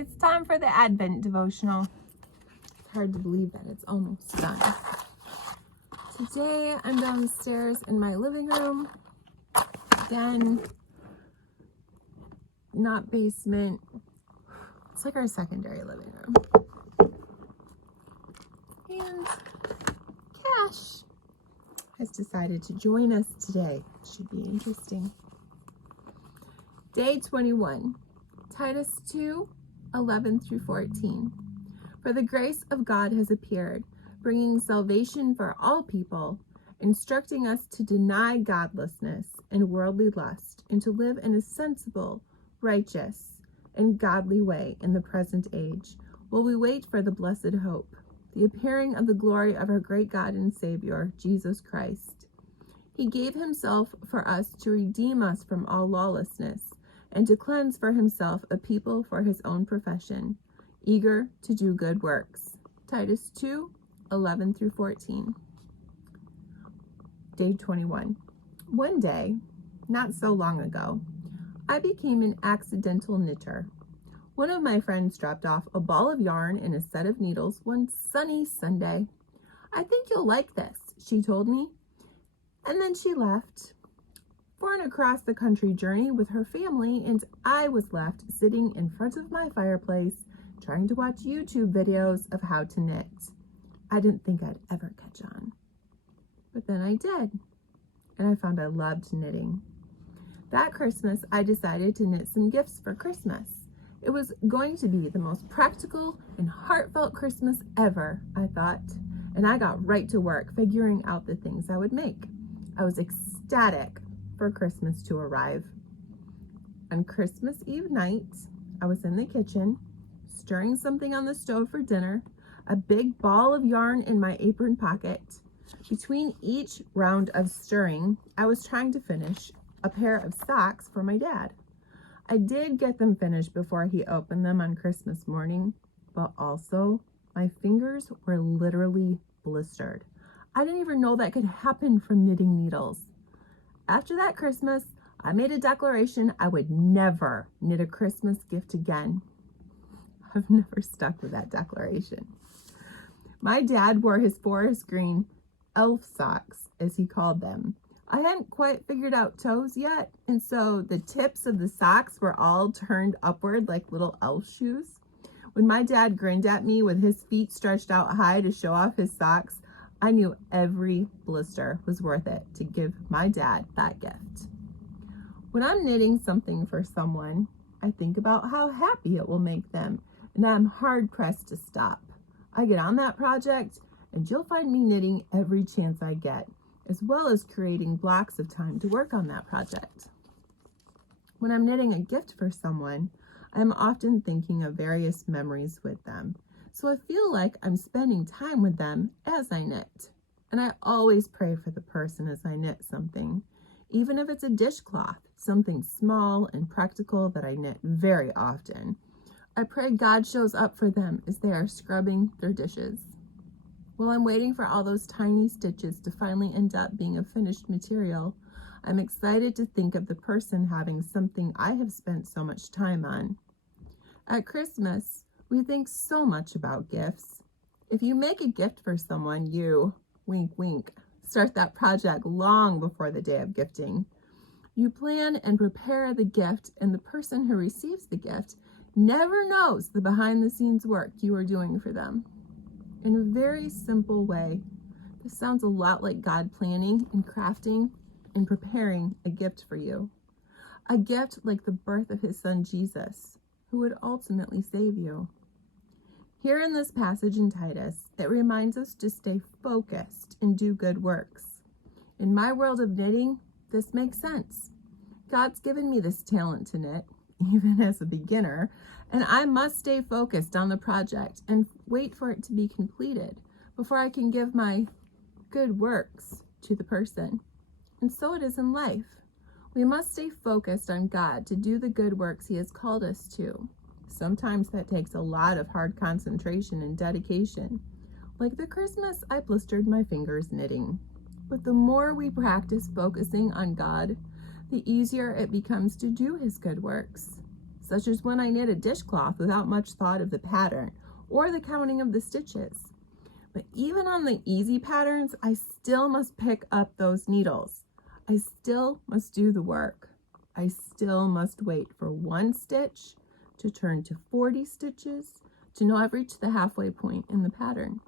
It's time for the Advent devotional. It's hard to believe that it's almost done. Today I'm downstairs in my living room. Again, not basement. It's like our secondary living room. And Cash has decided to join us today. Should be interesting. Day 21, Titus 2:11 through 14. For the grace of God has appeared, bringing salvation for all people, instructing us to deny godlessness and worldly lust, and to live in a sensible, righteous, and godly way in the present age, while we wait for the blessed hope, the appearing of the glory of our great God and Savior, Jesus Christ. He gave himself for us to redeem us from all lawlessness, and to cleanse for himself a people for his own profession, eager to do good works. Titus 2:11 through 14. Day 21. One day, not so long ago, I became an accidental knitter. One of my friends dropped off a ball of yarn and a set of needles one sunny Sunday. I think you'll like this, she told me. And then she left for an across-the-country journey with her family, and I was left sitting in front of my fireplace trying to watch YouTube videos of how to knit. I didn't think I'd ever catch on. But then I did, and I found I loved knitting. That Christmas, I decided to knit some gifts for Christmas. It was going to be the most practical and heartfelt Christmas ever, I thought, and I got right to work figuring out the things I would make. I was ecstatic for Christmas to arrive. On Christmas Eve night, I was in the kitchen, stirring something on the stove for dinner, a big ball of yarn in my apron pocket. Between each round of stirring, I was trying to finish a pair of socks for my dad. I did get them finished before he opened them on Christmas morning, but also my fingers were literally blistered. I didn't even know that could happen from knitting needles. After that Christmas, I made a declaration I would never knit a Christmas gift again. I've never stuck with that declaration. My dad wore his forest green elf socks, as he called them. I hadn't quite figured out toes yet, and so the tips of the socks were all turned upward like little elf shoes. When my dad grinned at me with his feet stretched out high to show off his socks, I knew every blister was worth it to give my dad that gift. When I'm knitting something for someone, I think about how happy it will make them, and I'm hard-pressed to stop. I get on that project, and you'll find me knitting every chance I get, as well as creating blocks of time to work on that project. When I'm knitting a gift for someone, I'm often thinking of various memories with them, so I feel like I'm spending time with them as I knit. And I always pray for the person as I knit something, even if it's a dishcloth, something small and practical that I knit very often. I pray God shows up for them as they are scrubbing their dishes. While I'm waiting for all those tiny stitches to finally end up being a finished material, I'm excited to think of the person having something I have spent so much time on. At Christmas, we think so much about gifts. If you make a gift for someone, you, wink, wink, start that project long before the day of gifting. You plan and prepare the gift, and the person who receives the gift never knows the behind-the-scenes work you are doing for them. In a very simple way, this sounds a lot like God planning and crafting and preparing a gift for you. A gift like the birth of his son Jesus, who would ultimately save you. Here in this passage in Titus, it reminds us to stay focused and do good works. In my world of knitting, this makes sense. God's given me this talent to knit, even as a beginner, and I must stay focused on the project and wait for it to be completed before I can give my good works to the person. And so it is in life. We must stay focused on God to do the good works he has called us to. Sometimes that takes a lot of hard concentration and dedication. Like the Christmas I blistered my fingers knitting. But the more we practice focusing on God, the easier it becomes to do his good works. such as when I knit a dishcloth without much thought of the pattern or the counting of the stitches. But even on the easy patterns, I still must pick up those needles. I still must do the work. I still must wait for one stitch to turn to 40 stitches to know I've reached the halfway point in the pattern.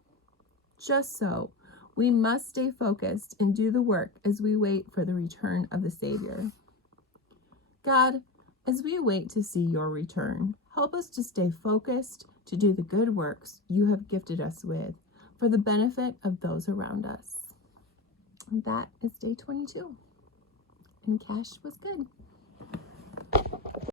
Just so, we must stay focused and do the work as we wait for the return of the Savior. God, as we wait to see your return, help us to stay focused to do the good works you have gifted us with for the benefit of those around us. And that is day 22. And Cash was good.